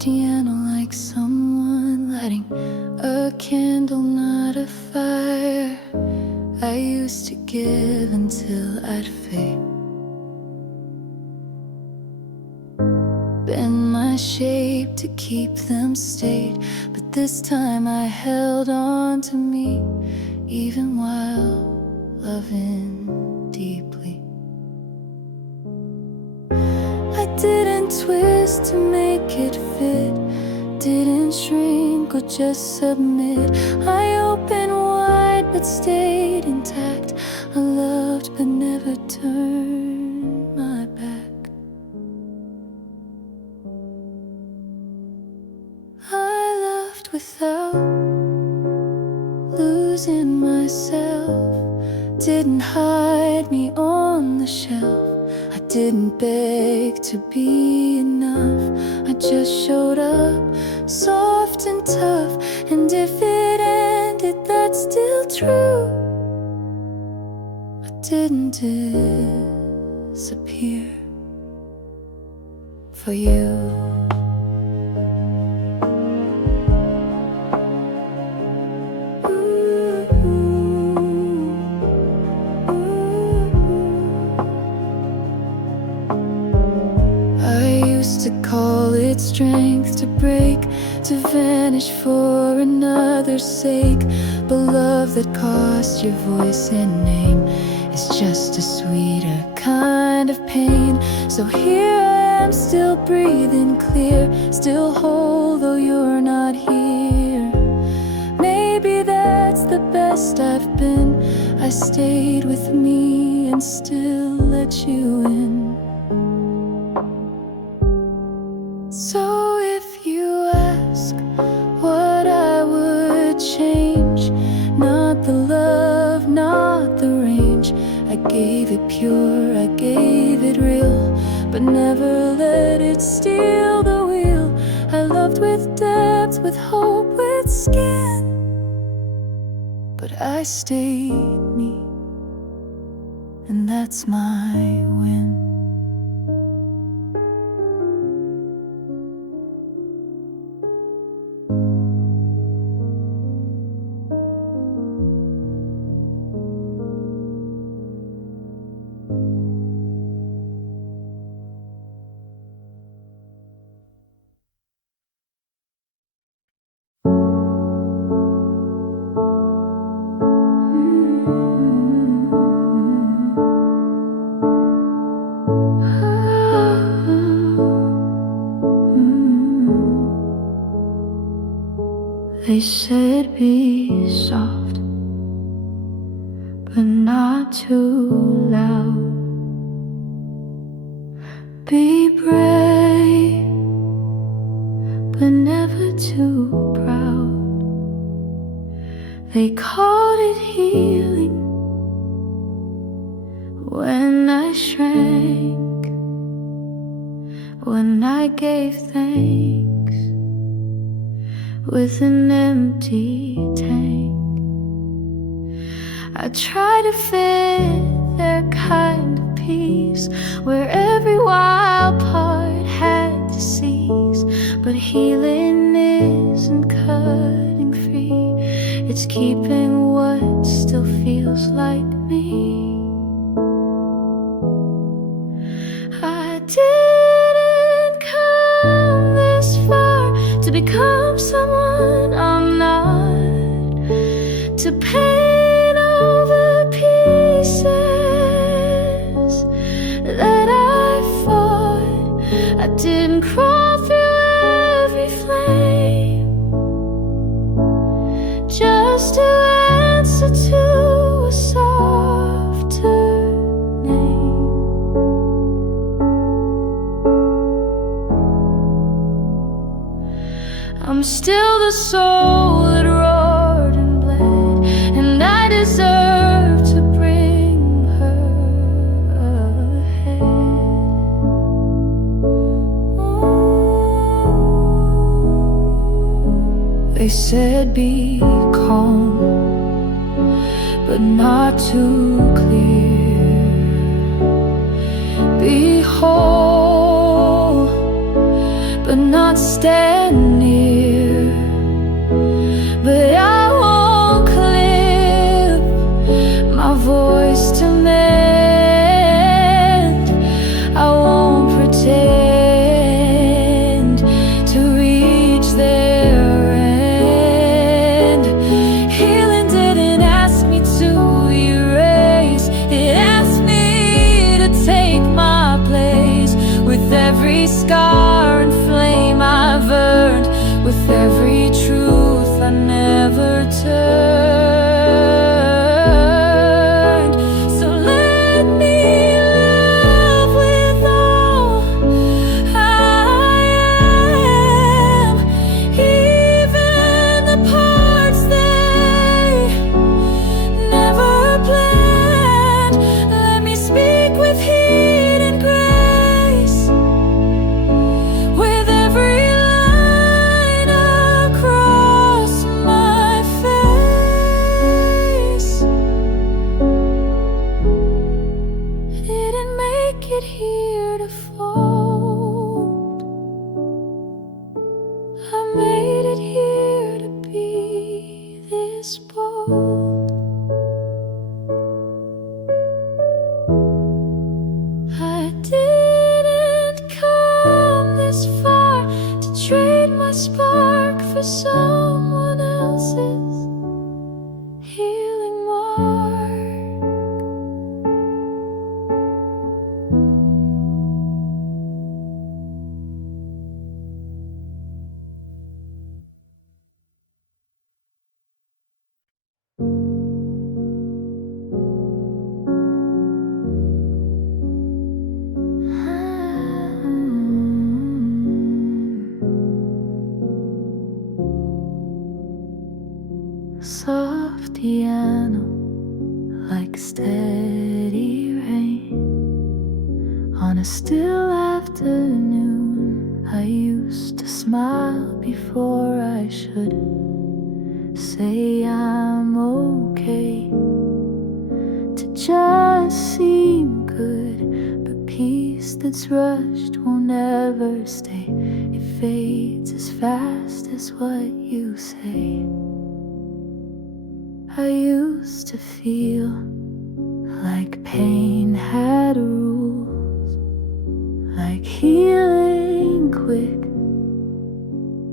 piano like someone lighting a candle, not a fire. I used to give until I'd fade, bend my shape to keep them stayed. But this time I held on to me, even while loving deeply. I didn't twist to make it fit, didn't shrink or just submit. I opened wide but stayed intact. I loved but never turned my back. I loved without losing myself, didn't hide me on the shelf. I didn't beg to be enough, I just showed up, soft and tough. And if it ended, that's still true. I didn't disappear for you. To call it strength to break, to vanish for another's sake. But love that cost your voice and name is just a sweeter kind of pain. So here I am, still breathing clear, still whole though you're not here. Maybe that's the best I've been. I stayed with me and still let you in. So if you ask what I would change, not the love, not the range. I gave it pure, I gave it real, but never let it steal the wheel. I loved with depth, with hope, with skin, but I stayed me, and that's my win. They said be soft, but not too loud. Be brave, but never too proud. They called it healing when I shrank, when I gave thanks with an empty tank. I try to fit their kind of peace, where every wild part had to cease. But healing isn't cutting free, it's keeping what still feels like me. I didn't come this far to become someone I'm not, to paint over pieces that I fought. I didn't crawl through every flame just to answer to a softer name. I'm still the soul that roared and bled, and I deserve to bring her ahead. They said be calm, but not too clear. Be whole, but not not stand near, but I won't clip my voice to mend. I won't pretend to reach their end. Healing didn't ask me to erase, it asked me to take my place. With every scar and flame I've earned, with every truth I never turned. So let me love with all I am, even the parts they never planned. Let me speak with heat and grace, with every line across my face. Didn't make it here to fold, I made it here to be this bold. I didn't come this far to trade my spark for someone else's healing mark. Soft piano, like steady rain. On a still afternoon, I used to smile before I should say I'm okay. To just seem good, but peace that's rushed will never stay. It fades as fast as what you say. I used to feel like pain had rules, like healing quick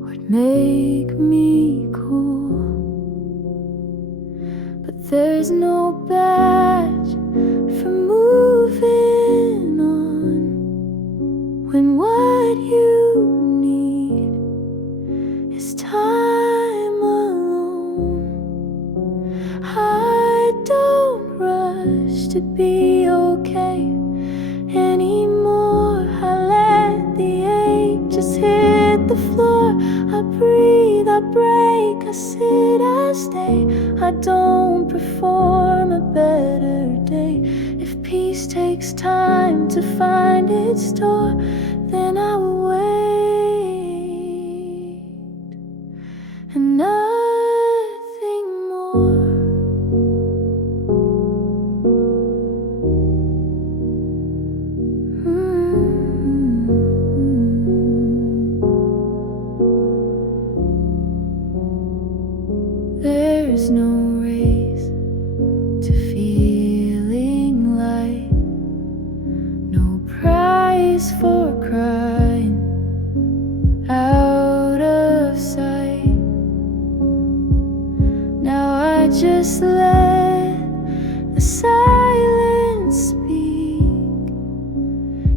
would make me cool. But there's no badge for moving on when what you need is time alone. I don't rush to be okay anymore. I let the ache just hit the floor. I breathe, I break, I sit, I stay. I don't perform a better day. If peace takes time to find its door, then I will wait and nothing more. There's no race to feeling light, no prize for crying out of sight. Now I just let the silence speak,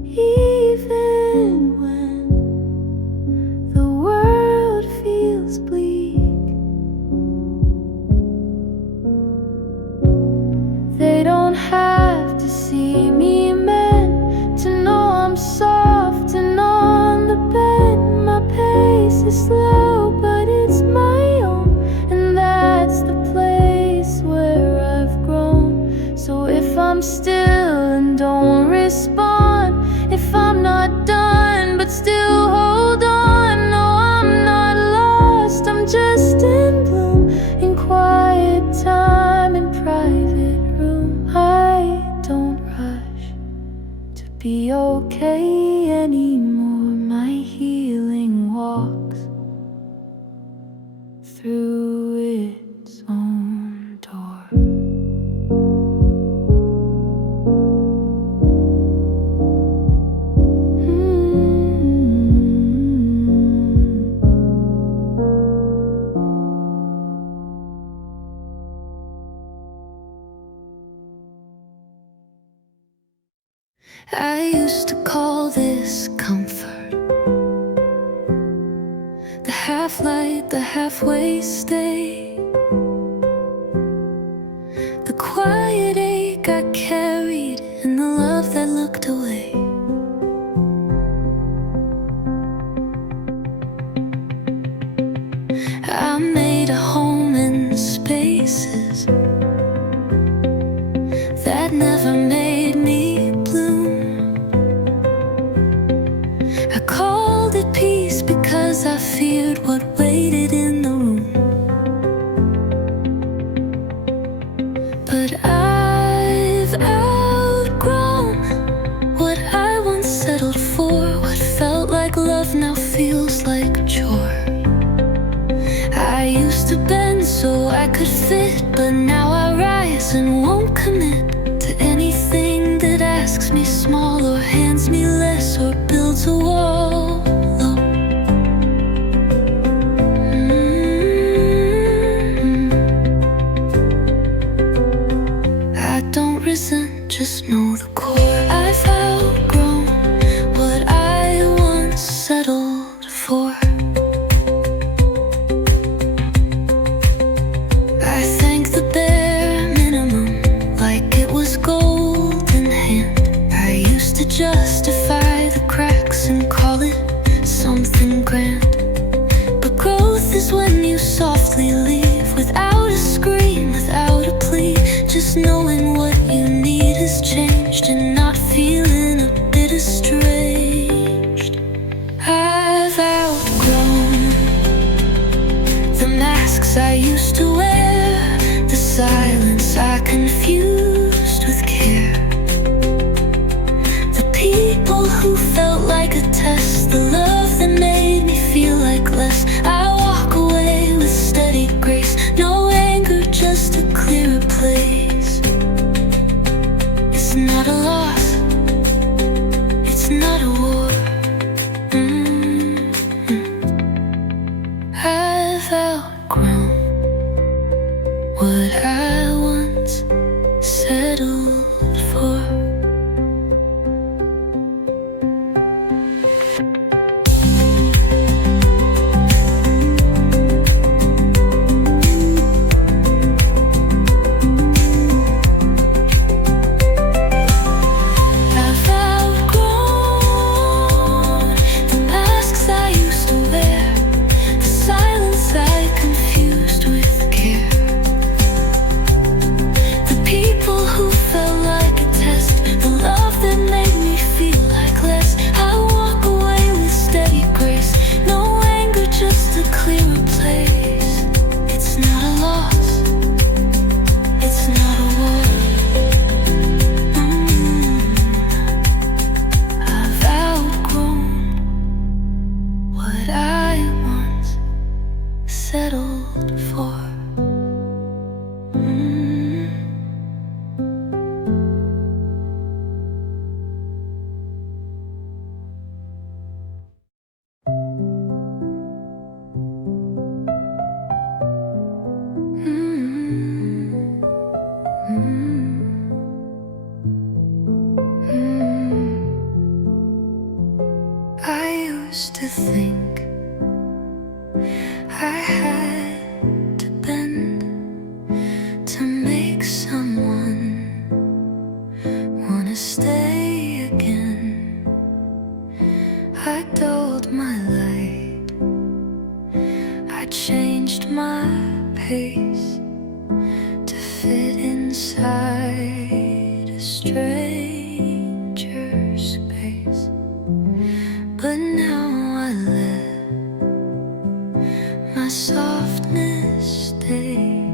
even when the world feels bleak. They don't have to see me meant to know I'm soft and on the bend. My pace is slow, but it's my own, and that's the place where I've grown. So if I'm still and don't respond, if I'm not done but still hold on, no, I'm not lost, I'm just in bloom, in quiet time and private room. I don't rush to be okay anymore. My healing walk I used to call this comfort, the half light, the halfway stay, the quiet ache I carried, and the love that looked away. I made a home in spaces that never made me bloom. I called it peace because I feared what waited in the room. But I've outgrown what I once settled for. What felt like love now feels like a chore. I used to bend so I could fit, but now I rise and won't commit to anything that asks me small or hands me less or builds a wall. I don't resent, just know the core. I've outgrown what I once settled for. I thank the bare minimum like it was gold in hand. I used to justify the cracks and call it something grand. But growth is when you softly leave, without a scream, without a plea, just knowing what you need has changed and not feeling a bit estranged. I've outgrown the masks I used to wear, the silence I confused with care, the people who felt like a test, the love that made me feel like less. I walk away with steady grace, no anger, just a clearer place. It's not a loss, it's not a war. I've outgrown what I once settled for. I've outgrown the masks I used to wear, the silence I confused with care, the people who felt like a test, the love that made me feel like less. I walk away with steady grace, no anger, just a clearer place. It's not a loss, it's not a war. I've outgrown what I once settled for. I used to think I had to bend to make someone wanna stay again. I dulled my light, I changed my pace to fit inside a stranger's space. But now I let my softness stay.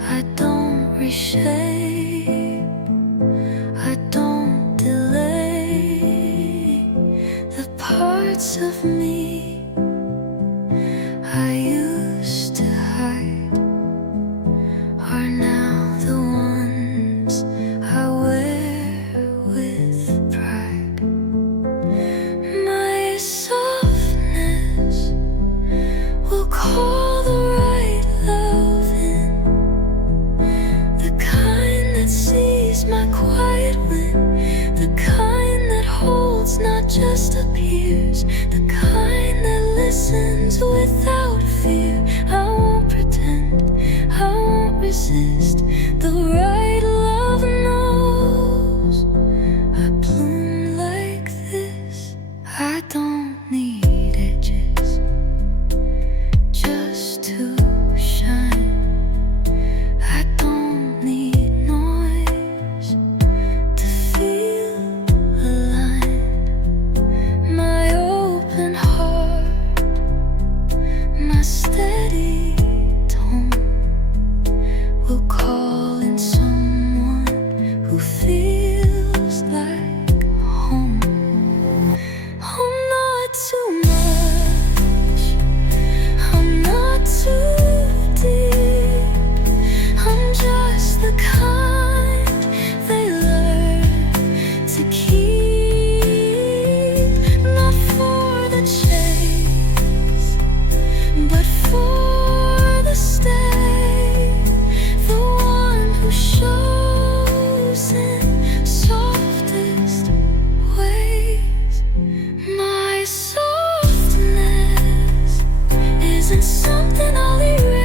I don't reshape, I don't delay. The parts of me I used to hide are now the ones I wear with pride. My softness will call the right love in, the kind that sees my quiet win, the kind hands without fear. I won't pretend, I won't resist. The right love knows I bloom like this. I don't need edges just to shine. I don't need noise to feel aligned. My open heart, my steady tone will call in someone who feels like home. I'm not too much, I'm not too deep. I'm just the kind they learn to keep. Not for the chase, but for the stay. The one who shows in softest ways. My softness isn't something I'll erase.